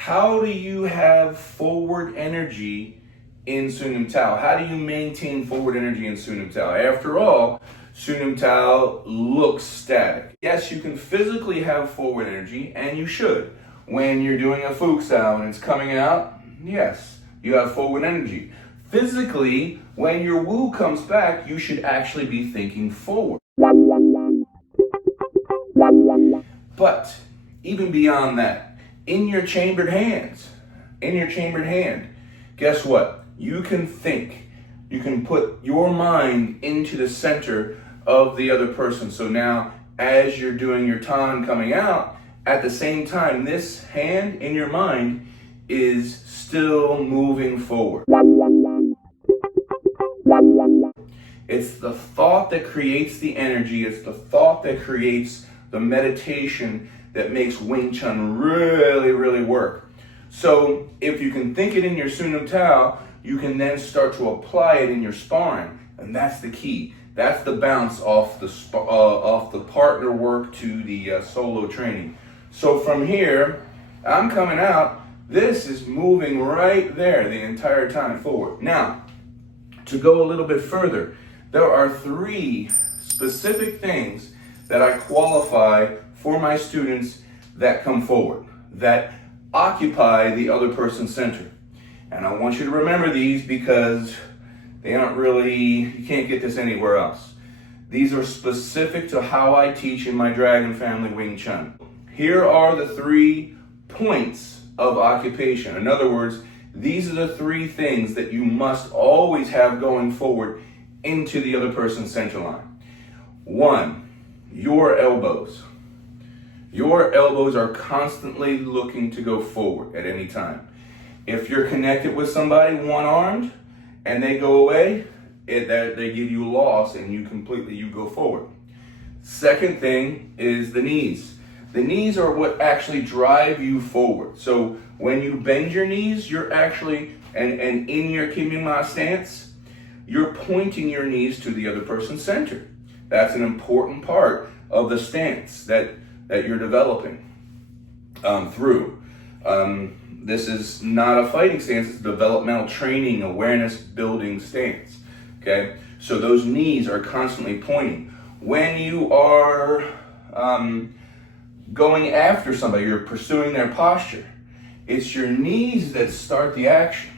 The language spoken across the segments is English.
how do you have forward energy in Siu Nim Tao? How do you maintain forward energy in Siu Nim Tao? After all, Siu Nim Tao looks static. Yes, you can physically have forward energy, and you should. When you're doing a fook sound and it's coming out, yes, you have forward energy. Physically, when your woo comes back, you should actually be thinking forward. But even beyond that, in your chambered hand, guess what? You can think. You can put your mind into the center of the other person. So now, as you're doing your tan coming out, at the same time, this hand in your mind is still moving forward. It's the thought that creates the energy. It's the thought that creates the meditation that makes Wing Chun really, really work. So if you can think it in your Siu Nim Tao, you can then start to apply it in your sparring. And that's the key. That's the bounce off the partner work to the solo training. So from here, I'm coming out, this is moving right there the entire time forward. Now, to go a little bit further, there are 3 specific things that I qualify for my students that come forward, that occupy the other person's center. And I want you to remember these because they aren't really, you can't get this anywhere else. These are specific to how I teach in my Dragon Family Wing Chun. Here are the 3 points of occupation. In other words, these are the 3 things that you must always have going forward into the other person's center line. 1, your elbows. Your elbows are constantly looking to go forward at any time. If you're connected with somebody one-armed and they go away, they give you loss and you go forward. Second thing is the knees. The knees are what actually drive you forward. So when you bend your knees, you're actually, and in your Kimima stance, you're pointing your knees to the other person's center. That's an important part of the stance that you're developing through. This is not a fighting stance, it's a developmental training, awareness building stance. Okay, so those knees are constantly pointing. When you are going after somebody, you're pursuing their posture, it's your knees that start the action.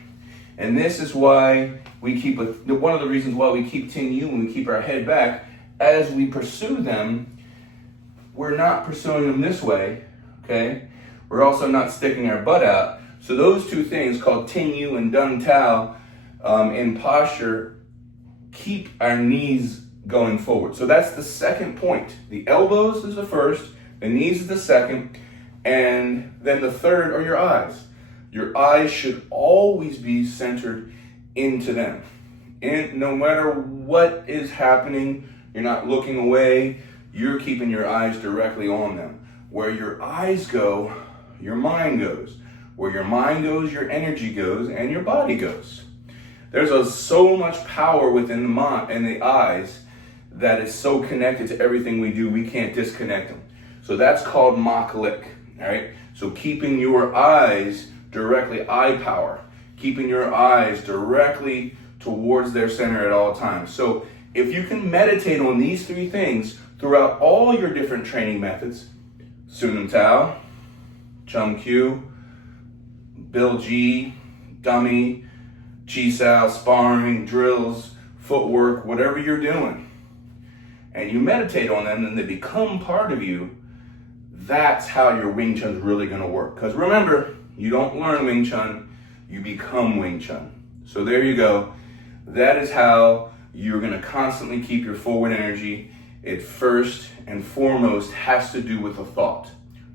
And this is why we keep, one of the reasons why we keep Ting Yu and we keep our head back. As we pursue them, we're not pursuing them this way, okay? We're also not sticking our butt out. So those 2 things called Ting Yu and Dung Tao in posture keep our knees going forward. So that's the second point. The elbows is the first, the knees is the second, and then the third are your eyes. Your eyes should always be centered into them. And no matter what is happening, you're not looking away, you're keeping your eyes directly on them. Where your eyes go, your mind goes. Where your mind goes, your energy goes, and your body goes. There's so much power within the mind and the eyes that is so connected to everything we do, we can't disconnect them. So that's called mook lick, all right? So keeping your eyes directly, eye power, keeping your eyes directly towards their center at all times. So if you can meditate on these 3 things throughout all your different training methods, Siu Nim Tao, Chum Kiu, Biu Jee, dummy, chi sao, sparring, drills, footwork, whatever you're doing, and you meditate on them and they become part of you, that's how your Wing Chun is really going to work. Because remember, you don't learn Wing Chun, you become Wing Chun. So there you go. That is how you're going to constantly keep your forward energy. It first and foremost has to do with a thought.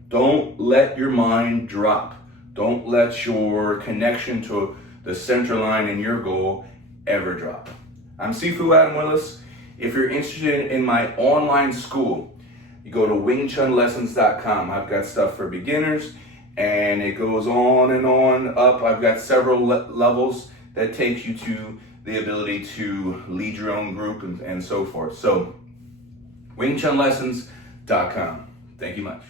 Don't let your mind drop. Don't let your connection to the center line in your goal ever drop. I'm Sifu Adam Williss. If you're interested in my online school, you go to wingchunlessons.com. I've got stuff for beginners and it goes on and on up. I've got several levels that takes you to the ability to lead your own group and so forth. So wingchunlessons.com. Thank you much.